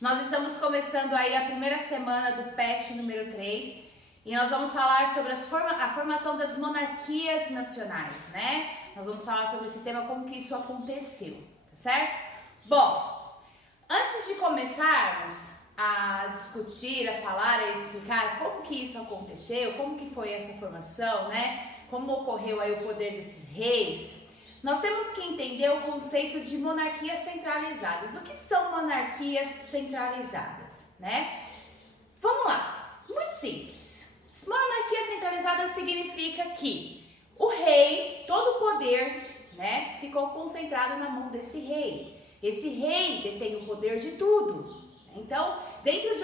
Nós estamos começando aí a primeira semana do PET número 3 e nós vamos falar sobre a formação das monarquias nacionais, né? Nós vamos falar sobre esse tema, como que isso aconteceu, tá certo? Bom, antes de começarmos a discutir, a falar, a explicar como que isso aconteceu, como que foi essa formação, né? Como ocorreu aí o poder desses reis, nós temos que entender o conceito de monarquias centralizadas. O que são monarquias centralizadas, né? Vamos lá, muito simples. Monarquia centralizada significa que o rei, todo o poder, né, ficou concentrado na mão desse rei. Esse rei detém o poder de tudo. Então, dentro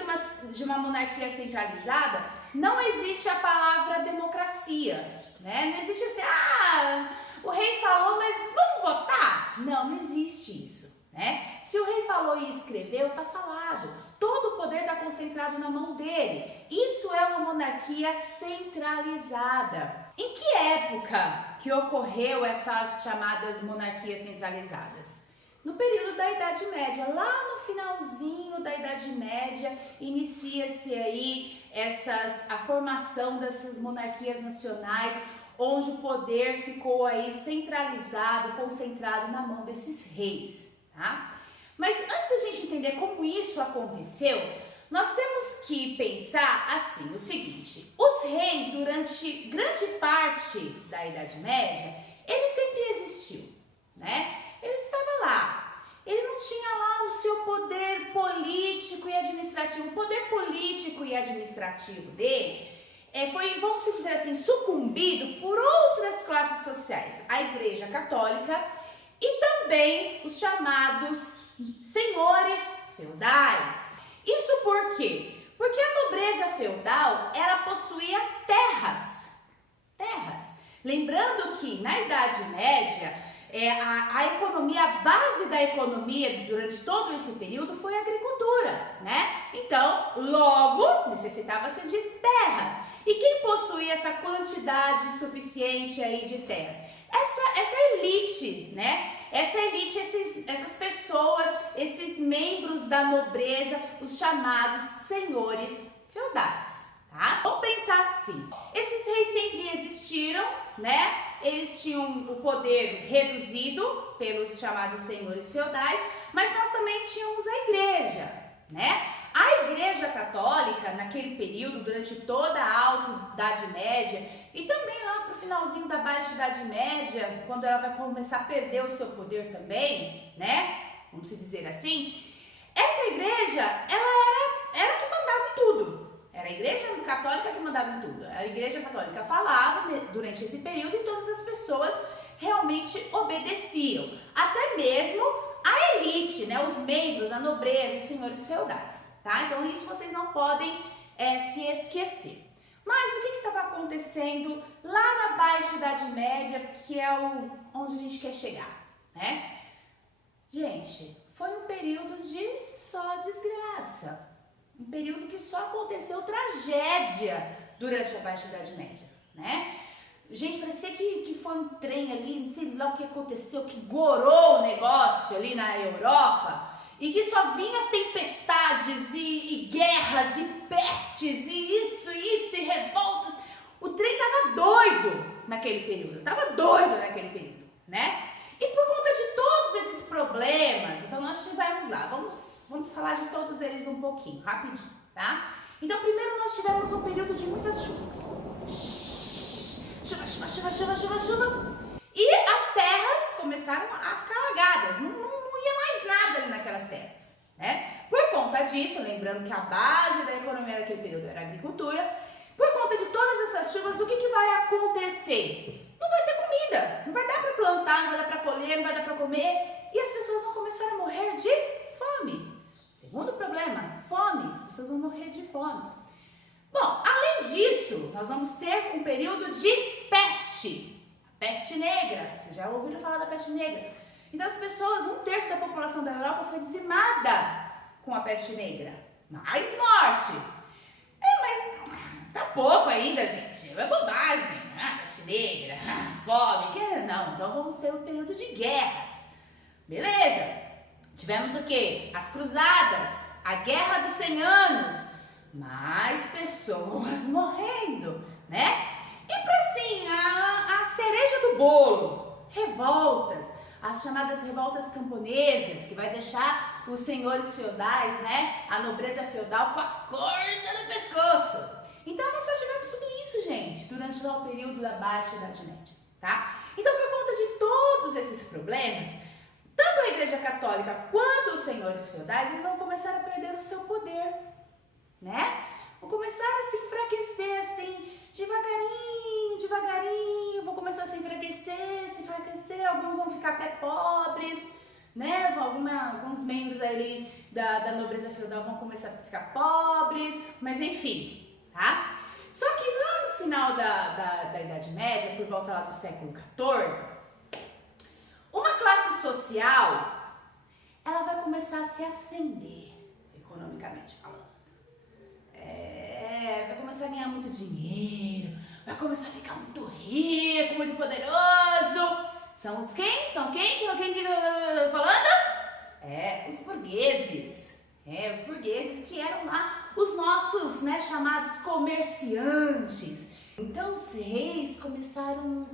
de uma monarquia centralizada, não existe a palavra democracia, né? Não existe assim, o rei falou, mas vamos votar? Não, não existe isso, né? Se o rei falou e escreveu, tá falado. Todo o poder está concentrado na mão dele. Isso é uma monarquia centralizada. Em que época que ocorreu essas chamadas monarquias centralizadas? No período da Idade Média, lá no finalzinho da Idade Média, inicia-se aí a formação dessas monarquias nacionais, onde o poder ficou aí centralizado, concentrado na mão desses reis, tá? Mas antes da gente entender como isso aconteceu, nós temos que pensar assim, o seguinte: os reis, durante grande parte da Idade Média, ele sempre existiu, né? Ele estava lá, ele não tinha lá o seu poder político e administrativo. O poder político e administrativo dele foi, vamos dizer assim, sucumbido por outras classes sociais. A Igreja Católica e também os chamados senhores feudais. Isso por quê? Porque a nobreza feudal, ela possuía terras. Lembrando que na Idade Média, a economia, a base da economia durante todo esse período foi a agricultura, né? Então, logo, necessitava-se de terras. E quem possuía essa quantidade suficiente aí de terras? Essa elite, né? Essa elite, essas pessoas, esses membros da nobreza, os chamados senhores feudais, tá? Vamos pensar assim, esses reis sempre existiram, né? Eles tinham o poder reduzido pelos chamados senhores feudais, mas nós também tínhamos a igreja, né? A Igreja Católica, naquele período, durante toda a Alta Idade Média e também lá para o finalzinho da Baixa Idade Média, quando ela vai começar a perder o seu poder também, né? Vamos dizer assim, essa igreja, ela era que mandava em tudo. Era a Igreja Católica que mandava em tudo. A Igreja Católica falava durante esse período e todas as pessoas realmente obedeciam. Até mesmo a elite, né? Os membros, a nobreza, os senhores feudais. Tá? Então isso vocês não podem se esquecer. Mas o que estava acontecendo lá na Baixa Idade Média, que é onde a gente quer chegar, né? Gente, foi um período de só desgraça. Um período que só aconteceu tragédia durante a Baixa Idade Média, né? Gente, parecia que foi um trem ali, não sei lá o que aconteceu, que gorou o negócio ali na Europa. E que só vinha tempestades e guerras e pestes e revoltas. O trem tava doido naquele período, né? E por conta de todos esses problemas, então nós tivemos lá, vamos falar de todos eles um pouquinho, rapidinho, tá? Então primeiro nós tivemos um período de muitas chuvas. Chuva. E as terras começaram a ficar alagadas, não ia mais nada ali naquelas terras, né? Por conta disso, lembrando que a base da economia daquele período era a agricultura, por conta de todas essas chuvas, o que vai acontecer? Não vai ter comida, não vai dar para plantar, não vai dar para colher, não vai dar para comer, e as pessoas vão começar a morrer de fome. Segundo problema, fome, as pessoas vão morrer de fome. Bom, além disso, nós vamos ter um período de peste, a peste negra. Vocês já ouviram falar da peste negra? Então as pessoas, 1/3 da população da Europa foi dizimada com a peste negra. Mais morte. Mas tá pouco ainda, gente. É bobagem. Peste negra, fome. Não, então vamos ter um período de guerras. Beleza. Tivemos o quê? As cruzadas. a guerra dos 100 anos, mais pessoas morrendo, né? E para assim, a cereja do bolo, revoltas, as chamadas revoltas camponesas, que vai deixar os senhores feudais, né, a nobreza feudal com a corda no pescoço. Então nós só tivemos tudo isso, gente, durante lá o período da Baixa Idade Média, tá? Então por conta de todos esses problemas, tanto a Igreja Católica quanto os senhores feudais, eles vão começar a perder o seu poder, né? Vão começar a se enfraquecer assim, devagarinho, vão começar a se enfraquecer, alguns vão ficar até pobres, né? Alguns membros ali da nobreza feudal vão começar a ficar pobres, mas enfim, tá? Só que lá no final da Idade Média, por volta lá do século XIV, uma classe social, ela vai começar a se ascender, economicamente falando. Vai começar a ganhar muito dinheiro, vai começar a ficar muito rico, muito poderoso. São os quem? São quem? Quem que eu tô falando? Os burgueses. Os burgueses que eram lá os nossos, né, chamados comerciantes. Então os reis começaram...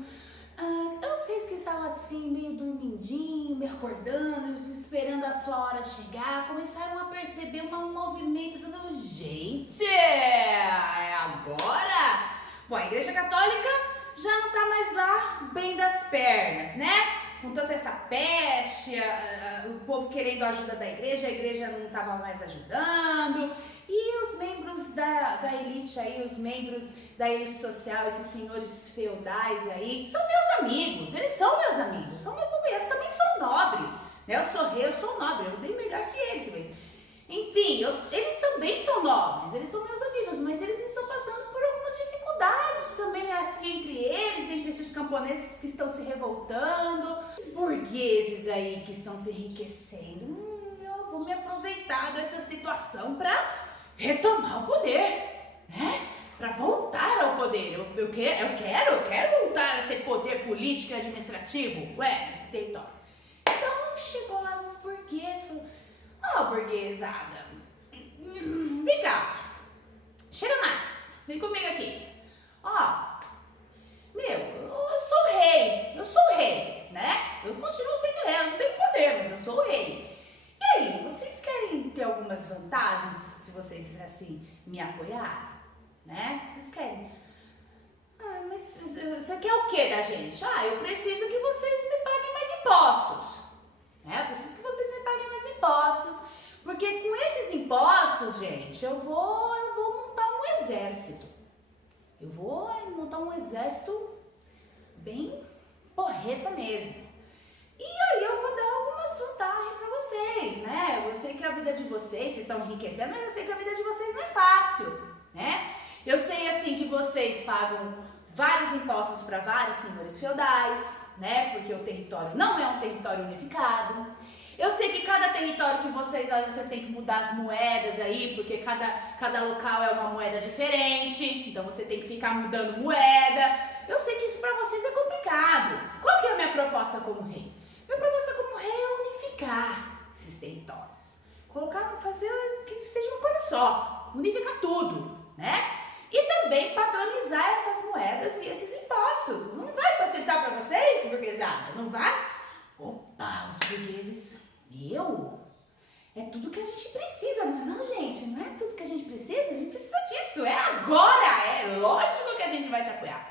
os reis que estavam assim, meio dormindinho, meio acordando, esperando a sua hora chegar, começaram a perceber um movimento, pensando, gente, é agora? Bom, a Igreja Católica já não tá mais lá bem das pernas, né? Com toda essa peste, o povo querendo a ajuda da igreja, a igreja não estava mais ajudando. E os membros da elite aí, os membros da elite social, esses senhores feudais aí, são meus amigos, eles são meus amigos, são meus companheiros, também sou nobre, né? Eu sou rei, eu sou nobre, eu dei melhor que eles, mas... Enfim, eles também são nobres, eles são meus amigos, mas eles estão passando por algumas dificuldades também, assim, entre eles, entre esses camponeses que estão se revoltando, os burgueses aí que estão se enriquecendo. Eu vou me aproveitar dessa situação para retomar o poder, né? Para voltar ao poder. Eu quero voltar a ter poder político e administrativo, nesse território. Então chegou lá os burgueses, falou, burguesada, vem cá, chega mais, vem comigo aqui. Eu sou o rei, né? Eu continuo sendo rei, eu não tenho poder, mas eu sou o rei. E aí, vocês querem ter algumas vantagens se vocês, assim, me apoiarem, né? Vocês querem? Mas você quer o que da gente? Eu preciso que vocês me paguem mais impostos, né? Eu preciso que vocês me paguem mais impostos, porque com esses impostos, gente, eu vou montar um exército. Eu vou montar um exército bem porreta mesmo. E aí eu vou dar algumas vantagens para vocês, né? Eu sei que a vida de vocês estão enriquecendo, mas eu sei que a vida de vocês não é fácil, né? Eu sei, assim, que vocês pagam vários impostos para vários senhores feudais, né? Porque o território não é um território unificado. Eu sei que cada território que vocês têm que mudar as moedas aí, porque cada local é uma moeda diferente, então você tem que ficar mudando moeda. Eu sei que isso para vocês é complicado. Qual que é a minha proposta como rei? Minha proposta como rei é unificar esses territórios. Fazer que seja uma coisa só, unificar tudo, né? E também padronizar essas moedas e esses impostos. Não vai facilitar para vocês, burguesada? Não vai? Opa, os burgueses, é tudo que a gente precisa, não, gente? Não é tudo que a gente gente precisa disso, é agora, é lógico que a gente vai te apoiar.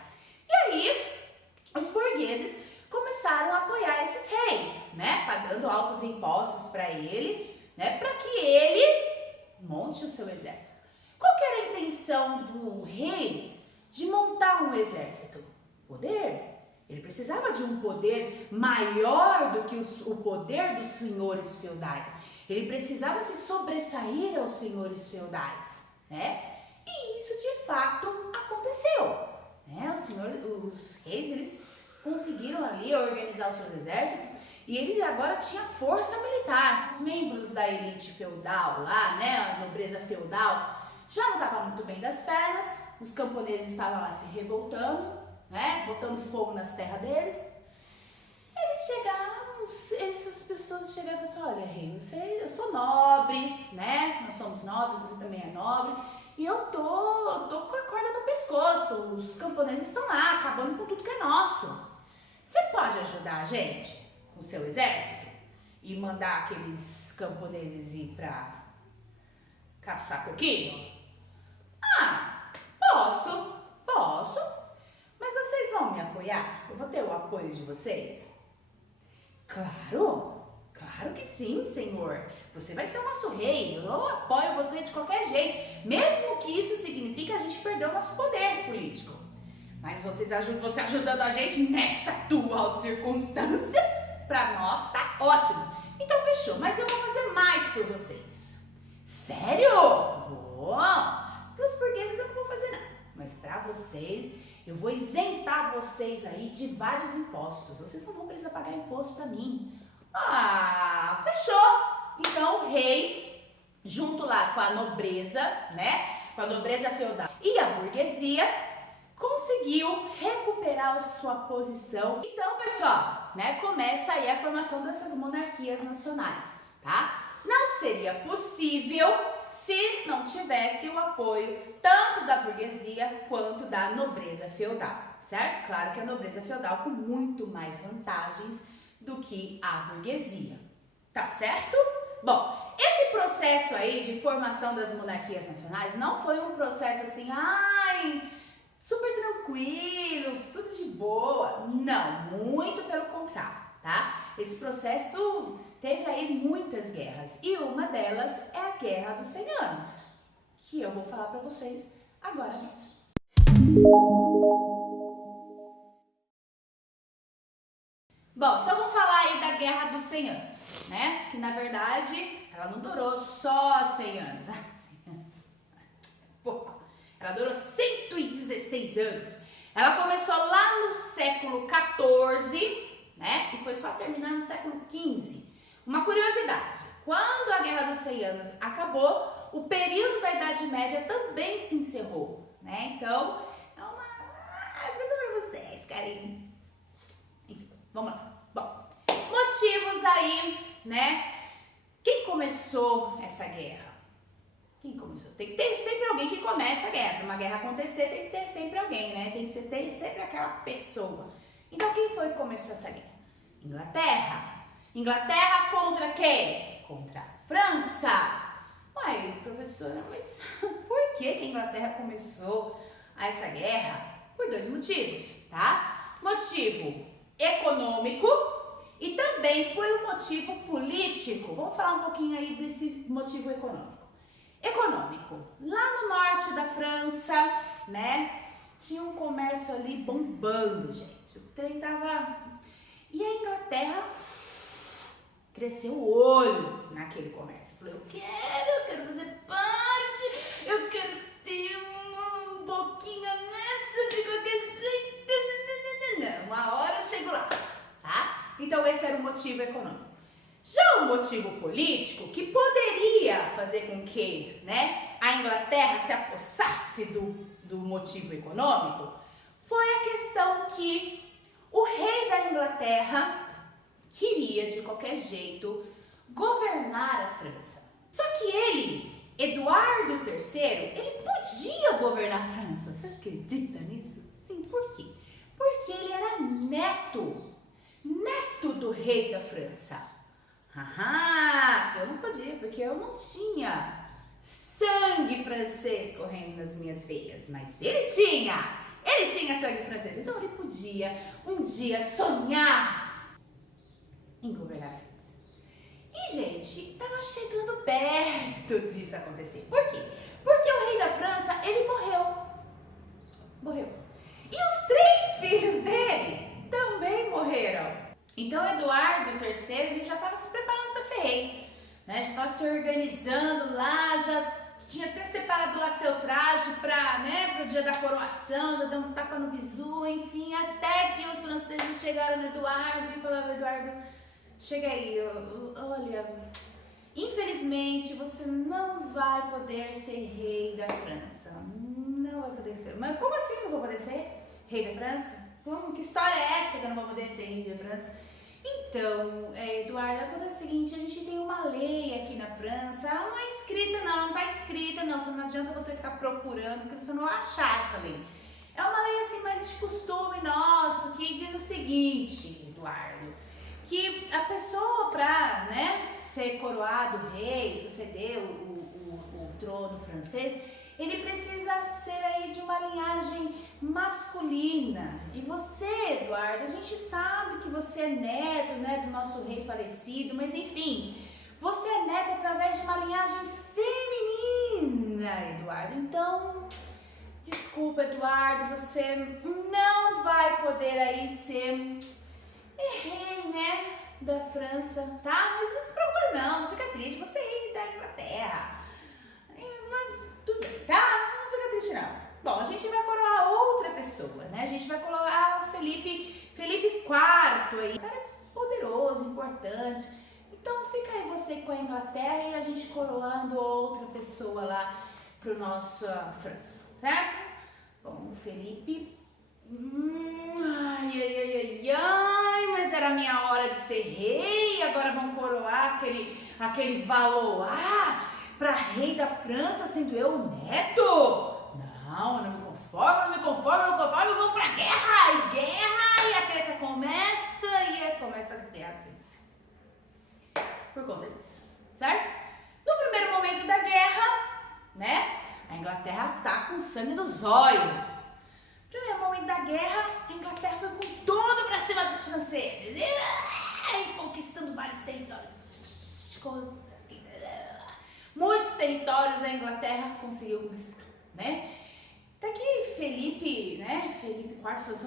E aí, os burgueses começaram a apoiar esses reis, né? Pagando altos impostos para ele, né? Para que ele monte o seu exército. Qual que era a intenção do rei de montar um exército? Poder. Ele precisava de um poder maior do que o poder dos senhores feudais. Ele precisava se sobressair aos senhores feudais, né? E isso de fato aconteceu, né? Os reis, eles conseguiram ali organizar os seus exércitos e eles agora tinham força militar. Os membros da elite feudal lá, né, a nobreza feudal, já não estava muito bem das pernas, os camponeses estavam lá se revoltando, né, botando fogo nas terras deles. Essas pessoas chegavam e falaram, olha, rei, eu sou nobre, né? Nós somos nobres, você também é nobre. E eu tô com a corda no pescoço. Os camponeses estão lá, acabando com tudo que é nosso. Você pode ajudar a gente com o seu exército e mandar aqueles camponeses ir pra caçar coquinho? Ah, posso. Mas vocês vão me apoiar? Eu vou ter o apoio de vocês? Claro que sim, senhor. Você vai ser o nosso rei. Eu apoio você de qualquer jeito, mesmo que isso signifique a gente perder o nosso poder político. Mas você ajudando a gente nessa atual circunstância, pra nós tá ótimo. Então fechou, mas eu vou fazer mais por vocês. Sério? Vou. Pros burgueses eu não vou fazer nada, mas pra vocês eu vou isentar vocês aí de vários impostos. Vocês não vão precisar pagar imposto pra mim. Ah, fechou. Então o rei, junto lá com a nobreza, né? Com a nobreza feudal e a burguesia, conseguiu recuperar a sua posição. Então, pessoal, né? Começa aí a formação dessas monarquias nacionais, tá? Não seria possível se não tivesse o apoio tanto da burguesia quanto da nobreza feudal, certo? Claro que a nobreza feudal com muito mais vantagens do que a burguesia, tá certo? Bom, esse processo aí de formação das monarquias nacionais não foi um processo assim, super tranquilo, tudo de boa. Não, muito pelo contrário, tá? Esse processo teve aí muitas guerras e uma delas é a Guerra dos 100 Anos, que eu vou falar para vocês agora mesmo. Bom, então vamos falar aí da Guerra dos 100 Anos, né? Que na verdade ela não durou só 100 anos, 100 anos, pouco. Ela durou 116 anos. Ela começou lá no século XIV, né? E foi só terminar no século XV. Uma curiosidade, quando a Guerra dos 100 Anos acabou, o período da Idade Média também se encerrou, né? Então, é uma coisa pra vocês, carinho. Enfim, vamos lá. Bom, motivos aí, né? Quem começou essa guerra? Quem começou? Tem que ter sempre alguém que começa a guerra. Para uma guerra acontecer, tem que ter sempre alguém, né? Tem que ter sempre aquela pessoa. Então, quem foi que começou essa guerra? Inglaterra. Inglaterra contra quem? Contra a França. Uai, professora, mas por que a Inglaterra começou essa guerra? Por dois motivos, tá? Motivo econômico e também por um motivo político. Vamos falar um pouquinho aí desse motivo econômico. Econômico. Lá no norte da França, né, tinha um comércio ali bombando, gente. O trem tava... E a Inglaterra cresceu o olho naquele comércio. Falou, eu quero fazer parte, eu quero ter um pouquinho nessa de qualquer jeito. Uma hora eu chego lá, tá? Então esse era o motivo econômico. Já o motivo político, que poderia fazer com que, né, a Inglaterra se apossasse do motivo econômico, foi a questão que o rei da Inglaterra queria, de qualquer jeito, governar a França. Só que ele, Eduardo III, ele podia governar a França. Você acredita nisso? Sim, por quê? Porque ele era neto do rei da França. Eu não podia, porque eu não tinha sangue francês correndo nas minhas veias, mas ele tinha sangue francês, então ele podia um dia sonhar em governar a França. E, gente, estava chegando perto disso acontecer. Por quê? Porque o rei da França, ele morreu. E os 3 filhos dele também morreram. Então, Eduardo III, ele já estava se preparando para ser rei, né? Já estava se organizando lá, já tinha até separado lá seu traje para, né, pro dia da coroação, já deu um tapa no visu, enfim, até que os franceses chegaram no Eduardo e falaram, Eduardo, chega aí, olha, infelizmente você não vai poder ser rei da França, não vai poder ser. Mas como assim não vou poder ser rei da França? Que história é essa que eu não vou poder ser rei da França? Então, Eduardo, acontece o seguinte, a gente tem uma lei aqui na França, ela não é escrita não, não tá escrita não, não adianta você ficar procurando, porque você não vai achar essa lei. É uma lei assim mais de costume nosso, que diz o seguinte, Eduardo, que a pessoa para, né, ser coroado rei, suceder o trono francês, ele precisa ser aí de uma linhagem masculina. E você, Eduardo, a gente sabe que você é neto, né, do nosso rei falecido, mas enfim, você é neto através de uma linhagem feminina, Eduardo. Então, desculpa, Eduardo, você não vai poder aí ser rei, né, da França, tá? Mas não se preocupa não fica triste, você é rei da Inglaterra. Tudo bem, tá? Não fica triste não. Bom, a gente vai coroar outra pessoa, né? A gente vai coroar o Felipe IV aí. Um cara poderoso, importante. Então fica aí você com a Inglaterra e a gente coroando outra pessoa lá pro nossa França, certo? Bom, o Felipe... ai, mas era a minha hora de ser rei, agora vamos coroar aquele Valois para rei da França, sendo eu o neto? Não, eu não me conformo, vamos pra guerra, e a treta começa a criar assim. Por conta disso, certo? No primeiro momento da guerra, né, a Inglaterra tá com sangue nos olhos. No primeiro momento da guerra, a Inglaterra foi com tudo pra cima dos franceses, conquistando vários territórios. Muitos territórios a Inglaterra conseguiu conquistar, né? Até que Felipe IV falou assim,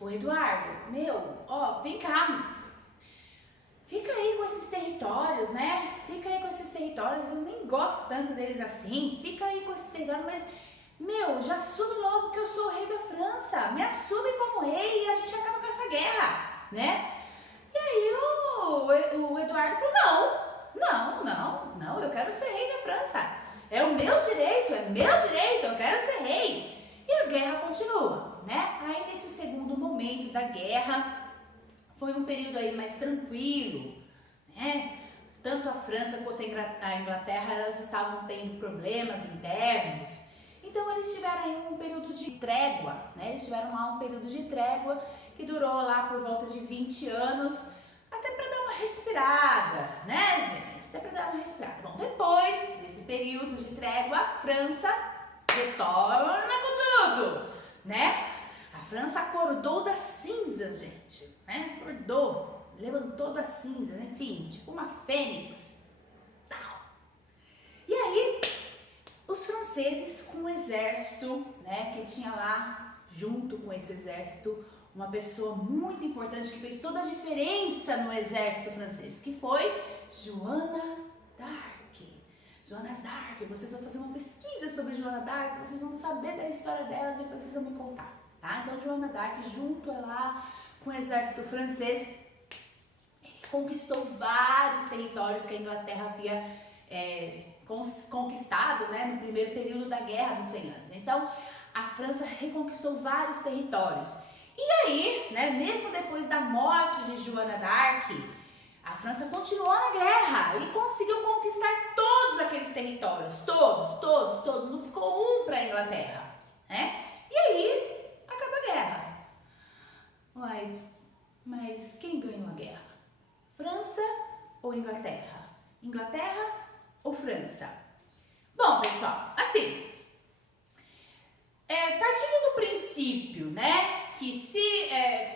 o Eduardo, meu, ó, vem cá, fica aí com esses territórios, né? Eu nem gosto tanto deles assim, fica aí com esses territórios, mas, meu, já assume logo que eu sou o rei da França, me assume como rei e a gente acaba com essa guerra, né? E aí o Eduardo falou, não, eu quero ser rei da França. É o meu direito, eu quero ser rei. E a guerra continua, né? Aí nesse segundo momento da guerra, foi um período aí mais tranquilo, né? Tanto a França quanto a Inglaterra, elas estavam tendo problemas internos. Então eles tiveram aí um período de trégua, né? Eles tiveram lá um período de trégua que durou lá por volta de 20 anos, até para dar uma respirada, né, gente? Até para dar uma respirada. Bom, depois desse período de trégua, a França retorna com tudo, né? A França acordou das cinzas, gente, né? Acordou, levantou das cinzas, enfim, tipo uma fênix. Tal. E aí, os franceses com o exército, né, que tinha lá, junto com esse exército, uma pessoa muito importante que fez toda a diferença no exército francês, que foi Joana d'Arc. Joana d'Arc, vocês vão fazer uma pesquisa sobre Joana d'Arc, vocês vão saber da história delas e vocês vão me contar, tá? Então Joana d'Arc, junto lá com o exército francês, conquistou vários territórios que a Inglaterra havia conquistado, né, no primeiro período da Guerra dos 100 Anos. Então a França reconquistou vários territórios. E aí, né, mesmo depois da morte de Joana d'Arc, a França continuou na guerra e conseguiu conquistar todos aqueles territórios, todos, não ficou um para a Inglaterra, né? E aí, acaba a guerra. Uai, mas quem ganhou a guerra? França ou Inglaterra? Inglaterra ou França? Bom, pessoal, assim, partindo do princípio, né, que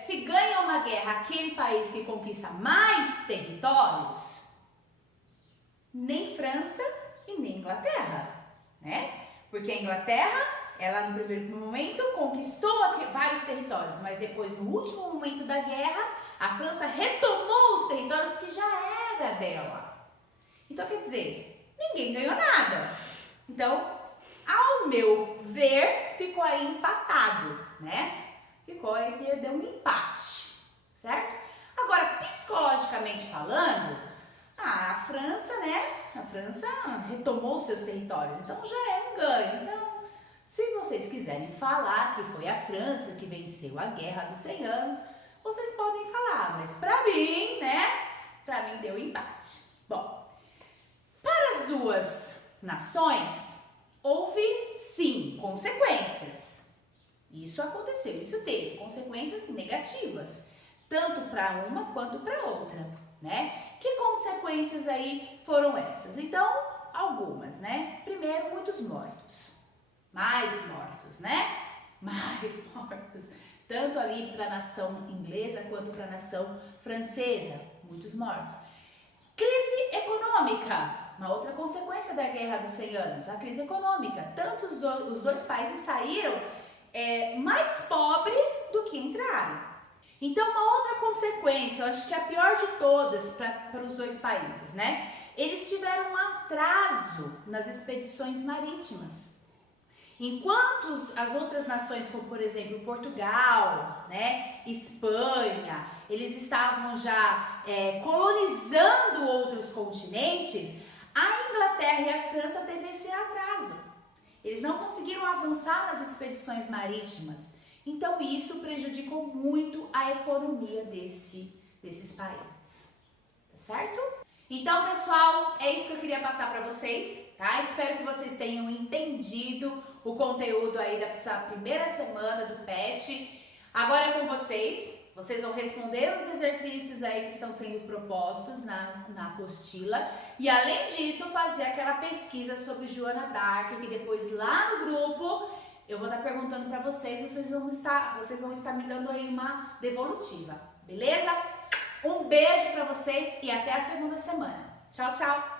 se ganha uma guerra aquele país que conquista mais territórios, nem França e nem Inglaterra, né? Porque a Inglaterra, ela no primeiro momento conquistou vários territórios, mas depois no último momento da guerra, a França retomou os territórios que já era dela. Então quer dizer, ninguém ganhou nada. Então, ao meu ver, ficou aí empatado, né? Ficou aí, deu um empate, certo? Agora, psicologicamente falando, a França, né? A França retomou seus territórios, então já é um ganho. Então, Se vocês quiserem falar que foi a França que venceu a Guerra dos 100 Anos, vocês podem falar, mas pra mim, né? Pra mim deu empate. Bom, para as duas nações, houve sim consequências. Isso aconteceu, isso teve consequências negativas, tanto para uma quanto para outra, né? Que consequências aí foram essas? Então, algumas, né? Primeiro, muitos mortos. Mais mortos, né? Mais mortos. Tanto ali para a nação inglesa quanto para a nação francesa. Muitos mortos. Crise econômica. Uma outra consequência da Guerra dos 100 Anos. A crise econômica. Tanto os dois países saíram mais pobres do que entraram. Então, uma outra consequência, eu acho que a pior de todas para os dois países, né? Eles tiveram um atraso nas expedições marítimas. Enquanto as outras nações, como por exemplo Portugal, né, Espanha, eles estavam já colonizando outros continentes, a Inglaterra e a França teve esse atraso. Eles não conseguiram avançar nas expedições marítimas. Então isso prejudicou muito a economia desses países. Tá certo? Então, pessoal, é isso que eu queria passar para vocês, tá? Espero que vocês tenham entendido o conteúdo aí dessa primeira semana do PET. Agora é com vocês. Vocês vão responder os exercícios aí que estão sendo propostos na apostila. E além disso, fazer aquela pesquisa sobre Joana d'Arc, que depois lá no grupo eu vou estar perguntando para vocês, vocês vão estar me dando aí uma devolutiva, beleza? Um beijo para vocês e até a segunda semana. Tchau, tchau!